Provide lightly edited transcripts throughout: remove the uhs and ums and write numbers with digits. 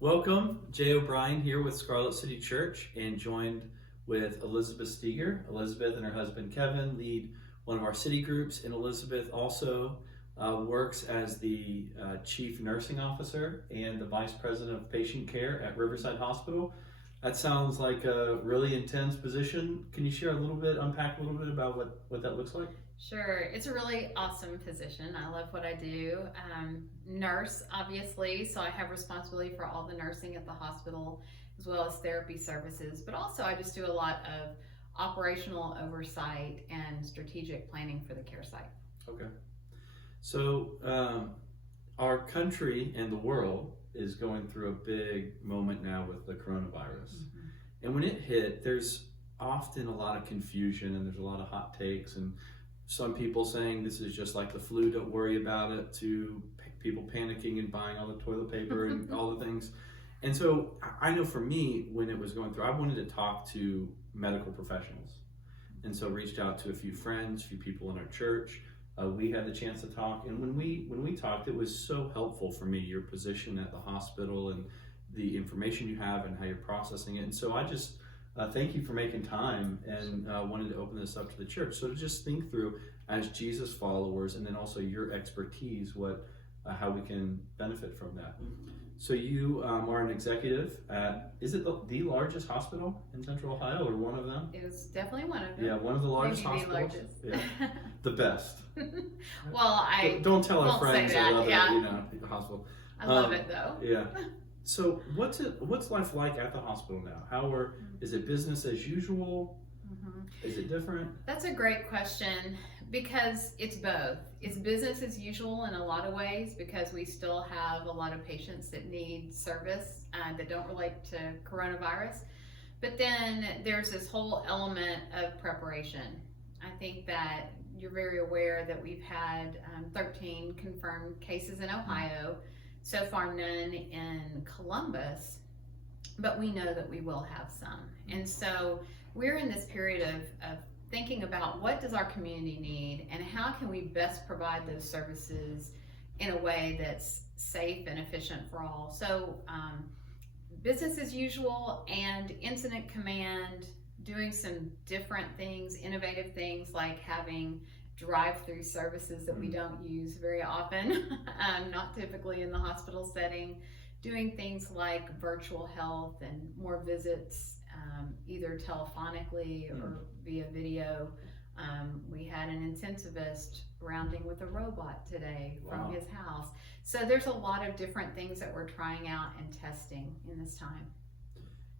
Welcome, Jay O'Brien here with Scarlet City Church and joined with Elizabeth Steger. Elizabeth and her husband Kevin lead one of our city groups, and Elizabeth also works as the Chief Nursing Officer and the Vice President of Patient Care at Riverside Hospital. That sounds like a really intense position. Can you share unpack a little bit about what that looks like? Sure, it's a really awesome position. I love what I do. Nurse, obviously, so I have responsibility for all the nursing at the hospital as well as therapy services, but also I just do a lot of operational oversight and strategic planning for the care site. Okay. So our country and the world is going through a big moment now with the coronavirus. Mm-hmm. And when it hit, there's often a lot of confusion and there's a lot of hot takes, and some people saying this is just like the flu, don't worry about it, to people panicking and buying all the toilet paper and all the things. And so I know for me, when it was going through, I wanted to talk to medical professionals. And so reached out to a few friends, a few people in our church. We had the chance to talk, and when we talked, it was so helpful for me, your position at the hospital and the information you have and how you're processing it. And so I just thank you for making time and wanted to open this up to the church. So to just think through, as Jesus followers, and then also your expertise, how we can benefit from that. So you are an executive at, is it the largest hospital in Central Ohio, or one of them? It was definitely one of them. Yeah, one of the largest Maybe hospitals. the largest. Yeah, the best. Well, don't tell our won't friends say that, at other, yeah. Hospital. I love it though. Yeah. So what's life like at the hospital now? Is it business as usual? Mm-hmm. Is it different? That's a great question, because it's both. It's business as usual in a lot of ways, because we still have a lot of patients that need service that don't relate to coronavirus. But then there's this whole element of preparation. I think that you're very aware that we've had 13 confirmed cases in Ohio, so far none in Columbus, but we know that we will have some. And so we're in this period of thinking about what does our community need and how can we best provide those services in a way that's safe and efficient for all. So business as usual and incident command, doing some different things, innovative things like having drive-through services that we don't use very often, not typically in the hospital setting, doing things like virtual health and more visits, either telephonically or via video. We had an intensivist rounding with a robot today from his house. So there's a lot of different things that we're trying out and testing in this time.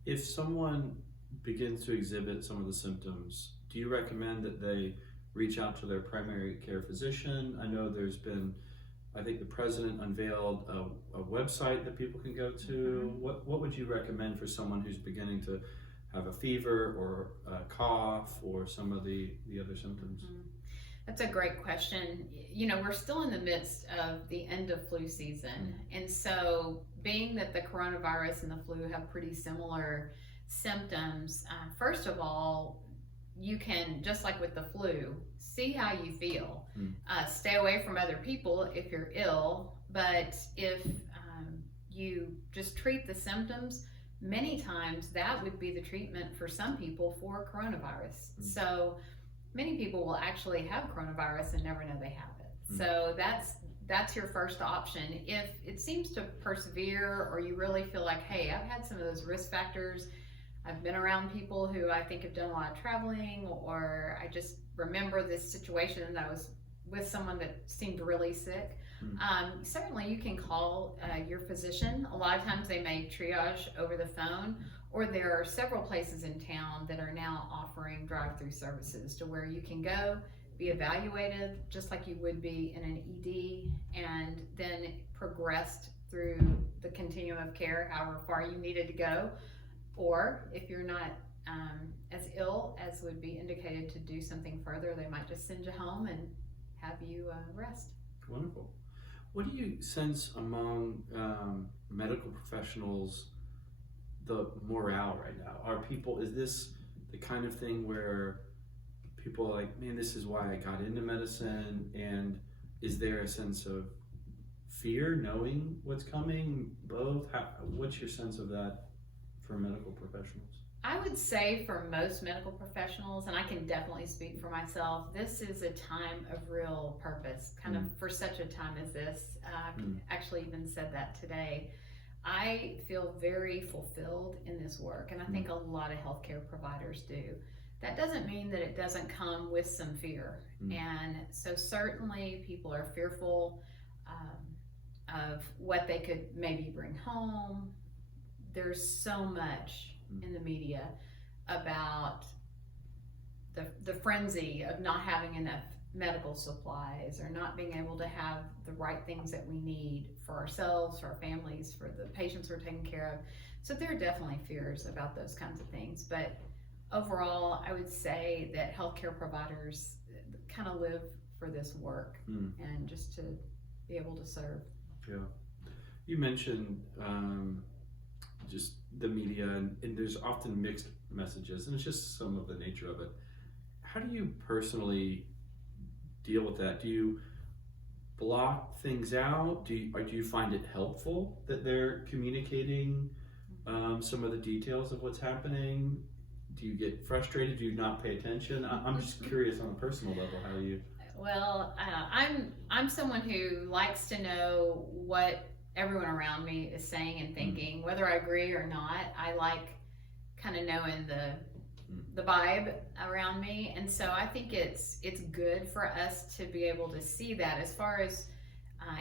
If someone begins to exhibit some of the symptoms, do you recommend that they reach out to their primary care physician? I know there's been, I think the president unveiled a website that people can go to. What would you recommend for someone who's beginning to have a fever or a cough or some of the other symptoms? That's a great question. You know, we're still in the midst of the end of flu season. And so being that the coronavirus and the flu have pretty similar symptoms, first of all, you can, just like with the flu, see how you feel. Stay away from other people if you're ill, but if you just treat the symptoms, many times that would be the treatment for some people for coronavirus. So many people will actually have coronavirus and never know they have it. So that's your first option. If it seems to persevere, or you really feel like, hey, I've had some of those risk factors, I've been around people who I think have done a lot of traveling, or I just remember this situation and I was with someone that seemed really sick, certainly you can call your physician. A lot of times they may triage over the phone, or there are several places in town that are now offering drive-through services to where you can go, be evaluated just like you would be in an ED, and then progressed through the continuum of care however far you needed to go. Or if you're not as ill as would be indicated to do something further, they might just send you home and have you rest. Wonderful. What do you sense among medical professionals, the morale right now? Is this the kind of thing where people are like, man, this is why I got into medicine? And is there a sense of fear knowing what's coming? Both? What's your sense of that for medical professionals? I would say for most medical professionals, and I can definitely speak for myself, this is a time of real purpose, kind of for such a time as this. Actually even said that today. I feel very fulfilled in this work, and I think a lot of healthcare providers do. That doesn't mean that it doesn't come with some fear. And so certainly people are fearful of what they could maybe bring home. There's so much in the media about the frenzy of not having enough medical supplies or not being able to have the right things that we need for ourselves, for our families, for the patients we're taking care of. So there are definitely fears about those kinds of things. But overall, I would say that healthcare providers kind of live for this work and just to be able to serve. Yeah. You mentioned just the media, and there's often mixed messages, and it's just some of the nature of it. How do you personally deal with that? Do you block things out? Do you find it helpful that they're communicating some of the details of what's happening? Do you get frustrated? Do you not pay attention? I'm just curious on a personal level how you... Well, I'm someone who likes to know what everyone around me is saying and thinking, whether I agree or not. I like kind of knowing the vibe around me, and so I think it's good for us to be able to see that. As far as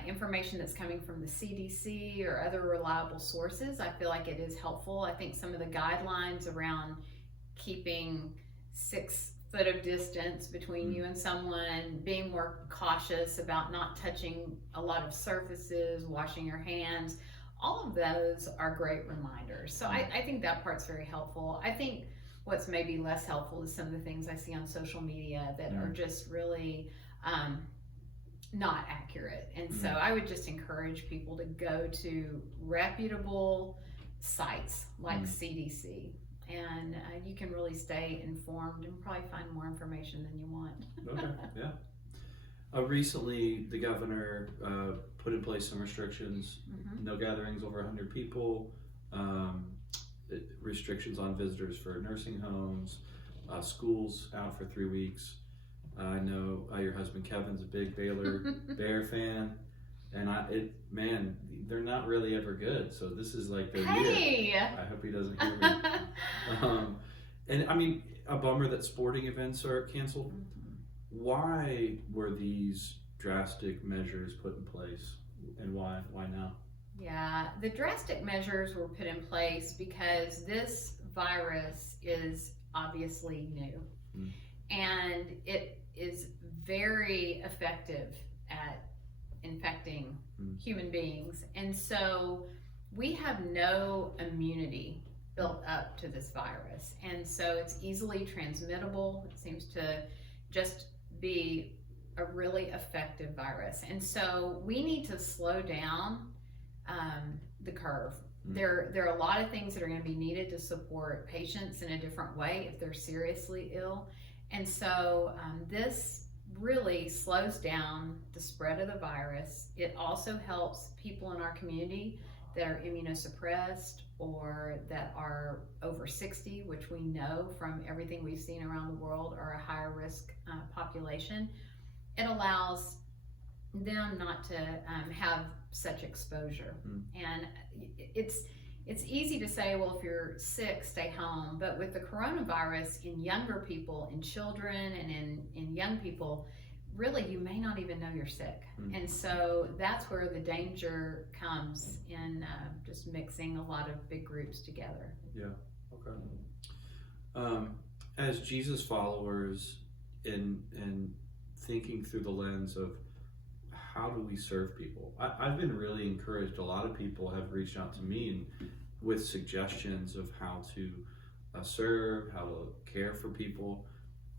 information that's coming from the CDC or other reliable sources, I feel like it is helpful. I think some of the guidelines around keeping 6 foot of distance between you and someone, being more cautious about not touching a lot of surfaces, washing your hands, all of those are great reminders. So I think that part's very helpful. I think what's maybe less helpful is some of the things I see on social media that are just really not accurate. And so I would just encourage people to go to reputable sites like CDC. And you can really stay informed and probably find more information than you want. Okay, yeah. Recently, the governor put in place some restrictions, no gatherings over 100 people, restrictions on visitors for nursing homes, schools out for 3 weeks. I know your husband Kevin's a big Baylor Bear fan, and they're not really ever good. So this is like their year. I hope he doesn't hear me. And I mean, a bummer that sporting events are canceled. Why were these drastic measures put in place, and why now? Yeah, the drastic measures were put in place because this virus is obviously new, and it is very effective at infecting human beings. And so we have no immunity built up to this virus. And so it's easily transmittable. It seems to just be a really effective virus. And so we need to slow down the curve. There are a lot of things that are going to be needed to support patients in a different way if they're seriously ill. And so this really slows down the spread of the virus. It also helps people in our community that are immunosuppressed or that are over 60, which we know from everything we've seen around the world are a higher risk population. It allows them not to have such exposure. And it's easy to say, well, if you're sick, stay home. But with the coronavirus, in younger people, in children, and in young people, really, you may not even know you're sick. And so that's where the danger comes in just mixing a lot of big groups together. Yeah, okay. As Jesus followers, in thinking through the lens of how do we serve people, I've been really encouraged. A lot of people have reached out to me with suggestions of how to serve, how to care for people.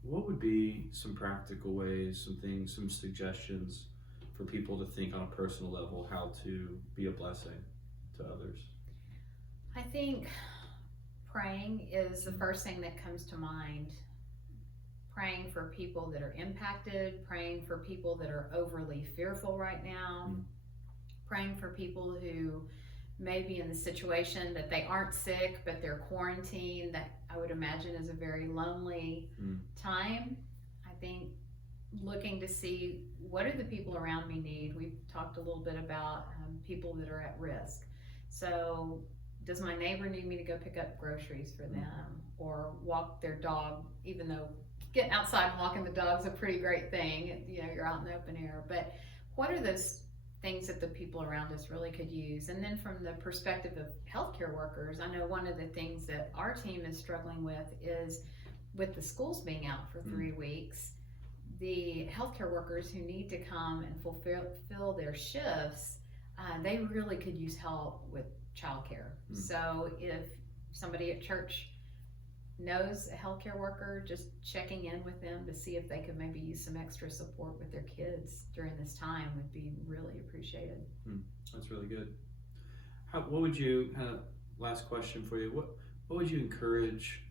What would be some practical ways, some suggestions for people to think on a personal level how to be a blessing to others? I think praying is the first thing that comes to mind. Praying for people that are impacted, praying for people that are overly fearful right now, praying for people who may be in the situation that they aren't sick, but they're quarantined. That I would imagine is a very lonely time. I think looking to see what do the people around me need. We've talked a little bit about people that are at risk. So does my neighbor need me to go pick up groceries for them or walk their dog, even though getting outside and walking the dog is a pretty great thing. You know, you're out in the open air. But what are those things that the people around us really could use? And then from the perspective of healthcare workers, I know one of the things that our team is struggling with is with the schools being out for 3 weeks, the healthcare workers who need to come and fulfill their shifts, they really could use help with childcare. So if somebody at church knows a healthcare worker, just checking in with them to see if they could maybe use some extra support with their kids during this time would be really appreciated. That's really good. What would you, last question for you, what would you encourage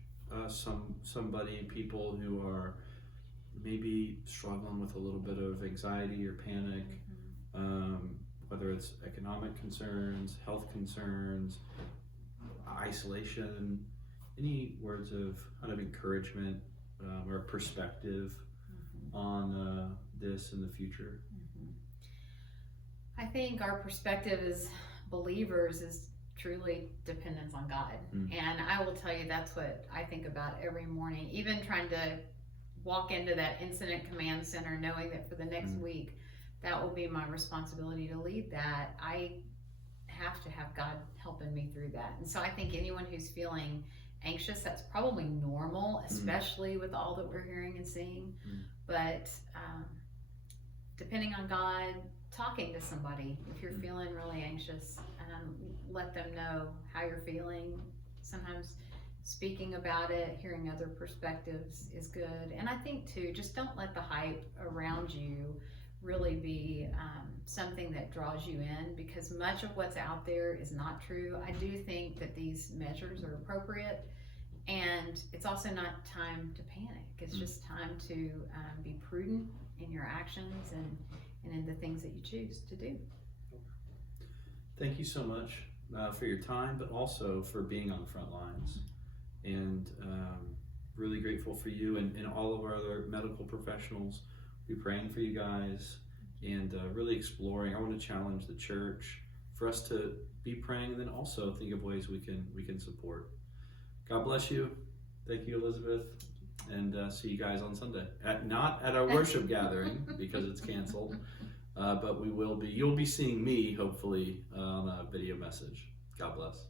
people who are maybe struggling with a little bit of anxiety or panic, whether it's economic concerns, health concerns, isolation? Any words of kind of encouragement or perspective on this in the future? I think our perspective as believers is truly dependence on God. And I will tell you, that's what I think about every morning, even trying to walk into that incident command center, knowing that for the next week, that will be my responsibility to lead that. I have to have God helping me through that. And so I think anyone who's feeling anxious, that's probably normal, especially with all that we're hearing and seeing. But depending on God, talking to somebody if you're feeling really anxious, let them know how you're feeling. Sometimes speaking about it, hearing other perspectives is good. And I think too, just don't let the hype around you really be something that draws you in, because much of what's out there is not true. I do think that these measures are appropriate, and it's also not time to panic. It's just time to be prudent in your actions and in the things that you choose to do. Thank you so much for your time, but also for being on the front lines. And really grateful for you and all of our other medical professionals. We're praying for you guys and really exploring. I want to challenge the church for us to be praying, and then also think of ways we can support. God bless you. Thank you, Elizabeth, and see you guys on Sunday. Not at our worship gathering because it's canceled, but we will be. You'll be seeing me hopefully on a video message. God bless.